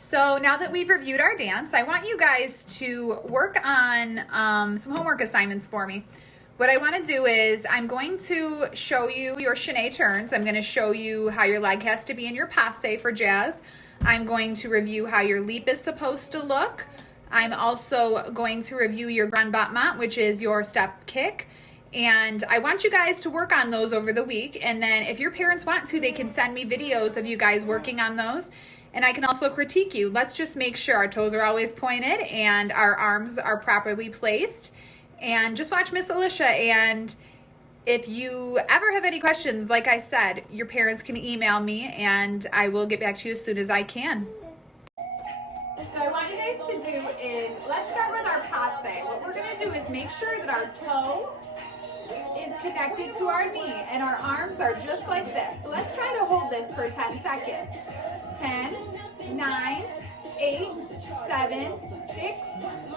So now that we've reviewed our dance, I want you guys to work on some homework assignments for me. What I want to do is I'm going to show you your chaîné turns. I'm going to show you how your leg has to be in your passe for jazz. I'm going to review how your leap is supposed to look. I'm also going to review your grand battement, which is your step kick. And I want you guys to work on those over the week. And then if your parents want to, they can send me videos of you guys working on those. And I can also critique you. Let's just make sure our toes are always pointed and our arms are properly placed. And just watch Miss Alicia. And if you ever have any questions, like I said, your parents can email me and I will get back to you as soon as I can. So I want you guys to do is, let's start with our passe. What we're gonna do is make sure that our toe is connected to our knee and our arms are just like this. So let's try to hold this for 10 seconds. 10, 9, 8, 7, 6,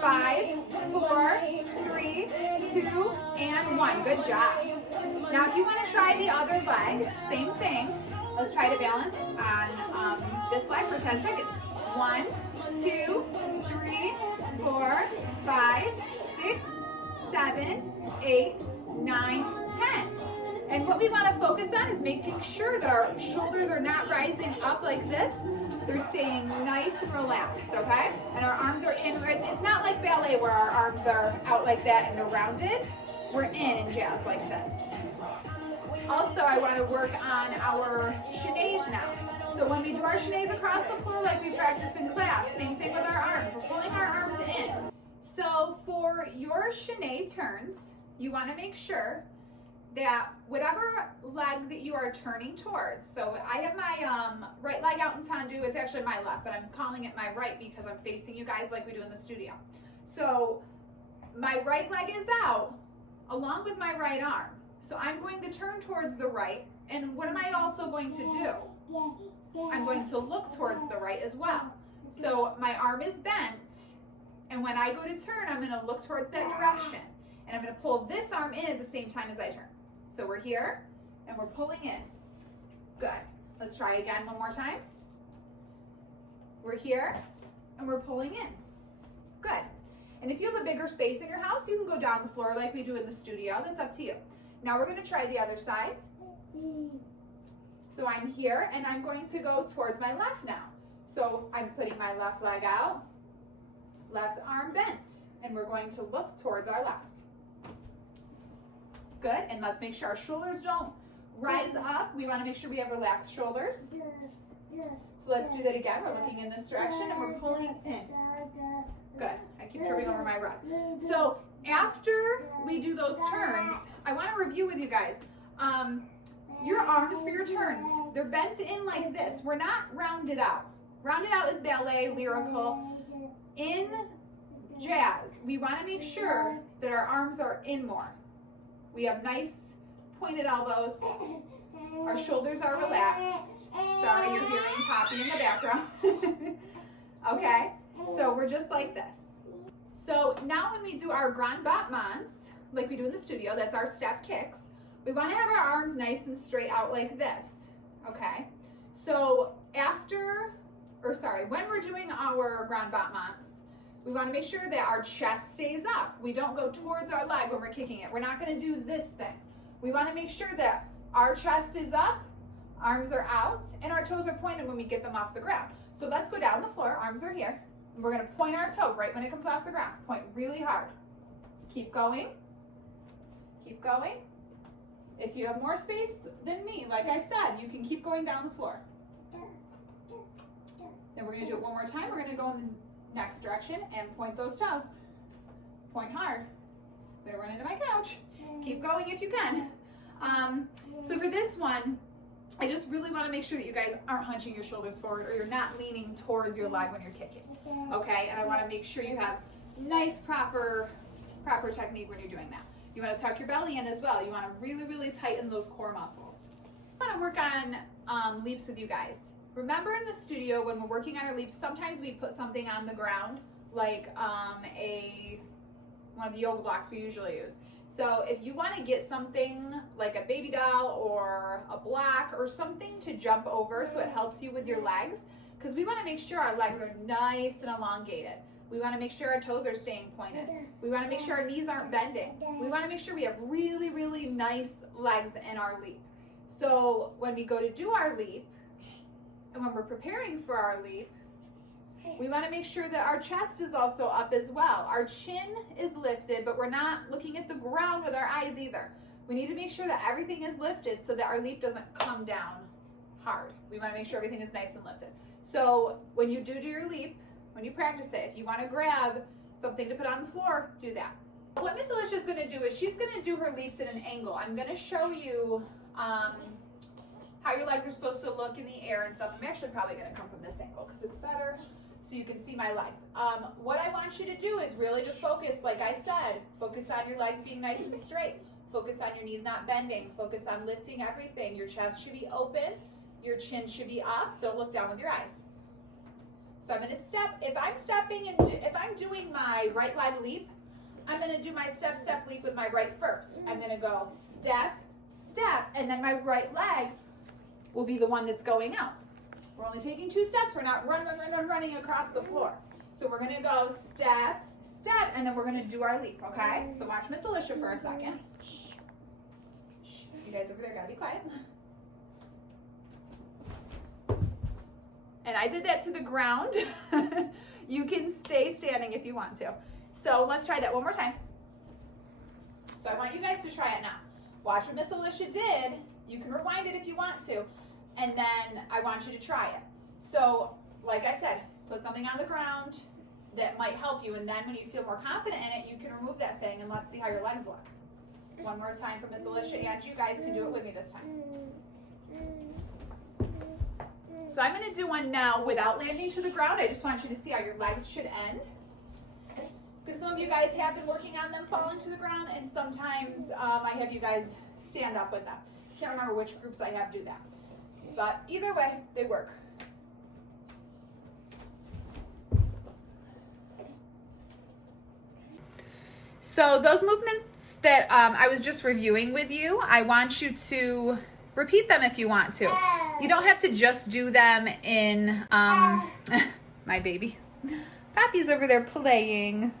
5, 4, 3, 2, and 1. Good job. Now if you want to try the other leg, same thing. Let's try to balance on this leg for 10 seconds. 1, 2, 3, 4, 5, 6, 7, 8, 9, 10. And what we want to focus on is making sure that our shoulders are not rising up like this. They're staying nice and relaxed, okay? And our arms are in. It's not like ballet where our arms are out like that and they're rounded. We're in jazz like this. Also, I want to work on our chaînés now. So when we do our chaînés across the floor like we practice in class, same thing with our arms. We're pulling our arms in. So for your chaîné turns, you want to make sure that whatever leg that you are turning towards, so I have my right leg out in tendu, it's actually my left, but I'm calling it my right because I'm facing you guys like we do in the studio. So my right leg is out along with my right arm. So I'm going to turn towards the right, and what am I also going to do? I'm going to look towards the right as well. So my arm is bent, and when I go to turn, I'm gonna look towards that direction. And I'm gonna pull this arm in at the same time as I turn. So we're here, and we're pulling in. Good. Let's try again one more time. We're here, and we're pulling in. Good. And if you have a bigger space in your house, you can go down the floor like we do in the studio. That's up to you. Now we're gonna try the other side. So I'm here, and I'm going to go towards my left now. So I'm putting my left leg out, left arm bent, and we're going to look towards our left. Good, and let's make sure our shoulders don't rise up. We want to make sure we have relaxed shoulders. So let's do that again. We're looking in this direction and we're pulling in. Good, I keep tripping over my rug. So after we do those turns, I want to review with you guys. Your arms for your turns, they're bent in like this. We're not rounded out. Rounded out is ballet, lyrical. In jazz, we want to make sure that our arms are in more. We have nice pointed elbows. Our shoulders are relaxed. Sorry, you're hearing Poppy in the background. Okay, so we're just like this. So now when we do our grand battements, like we do in the studio, that's our step kicks, we want to have our arms nice and straight out like this, okay? So when we're doing our grand battements, we want to make sure that our chest stays up. We don't go towards our leg when we're kicking it. We're not going to do this thing. We want to make sure that our chest is up, arms are out, and our toes are pointed when we get them off the ground. So let's go down the floor, arms are here, and we're going to point our toe right when it comes off the ground. Point really hard. Keep going. Keep going. If you have more space than me, like I said, you can keep going down the floor. Then we're going to do it one more time. We're going to go in the next direction and point those toes. Point hard. I'm gonna run into my couch. Keep going if you can. So for this one, I just really want to make sure that you guys aren't hunching your shoulders forward or you're not leaning towards your leg when you're kicking. Okay, and I want to make sure you have nice, proper technique when you're doing that. You want to tuck your belly in as well. You want to really, really tighten those core muscles. I want to work on leaps with you guys. Remember in the studio when we're working on our leaps, sometimes we put something on the ground, like one of the yoga blocks we usually use. So if you want to get something like a baby doll or a block or something to jump over so it helps you with your legs, because we want to make sure our legs are nice and elongated. We want to make sure our toes are staying pointed. We want to make sure our knees aren't bending. We want to make sure we have really, really nice legs in our leap. So when we go to do our leap, and when we're preparing for our leap, we want to make sure that our chest is also up as well. Our chin is lifted, but we're not looking at the ground with our eyes either. We need to make sure that everything is lifted so that our leap doesn't come down hard. We want to make sure everything is nice and lifted. So when you do your leap, when you practice it, if you want to grab something to put on the floor, do that. What Miss Alicia is going to do is she's going to do her leaps at an angle. I'm going to show you how your legs are supposed to look in the air and stuff. I'm actually probably going to come from this angle because it's better so you can see my legs. What I want you to do is really just focus, like I said, focus on your legs being nice and straight. Focus on your knees not bending. Focus on lifting everything. Your chest should be open. Your chin should be up. Don't look down with your eyes. So I'm going to step. If I'm stepping and if I'm doing my right leg leap, I'm going to do my step, step leap with my right first. I'm going to go step, step, and then my right leg will be the one that's going out. We're only taking 2 steps. We're not running across the floor. So we're going to go step, step, and then we're going to do our leap, okay? So watch Miss Alicia for a second. You guys over there got to be quiet. And I did that to the ground. You can stay standing if you want to. So let's try that one more time. So I want you guys to try it now. Watch what Miss Alicia did. You can rewind it if you want to. And then I want you to try it. So like I said, put something on the ground that might help you. And then when you feel more confident in it, you can remove that thing and let's see how your legs look. One more time for Miss Alicia, and you guys can do it with me this time. So I'm going to do one now without landing to the ground. I just want you to see how your legs should end. Because some of you guys have been working on them falling to the ground, and sometimes I have you guys stand up with them. Can't remember which groups I have do that. But either way, they work. So those movements that I was just reviewing with you, I want you to repeat them if you want to. You don't have to just do them in, my baby. Pappy's over there playing.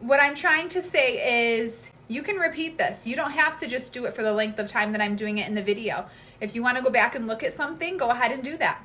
What I'm trying to say is you can repeat this. You don't have to just do it for the length of time that I'm doing it in the video. If you want to go back and look at something, go ahead and do that.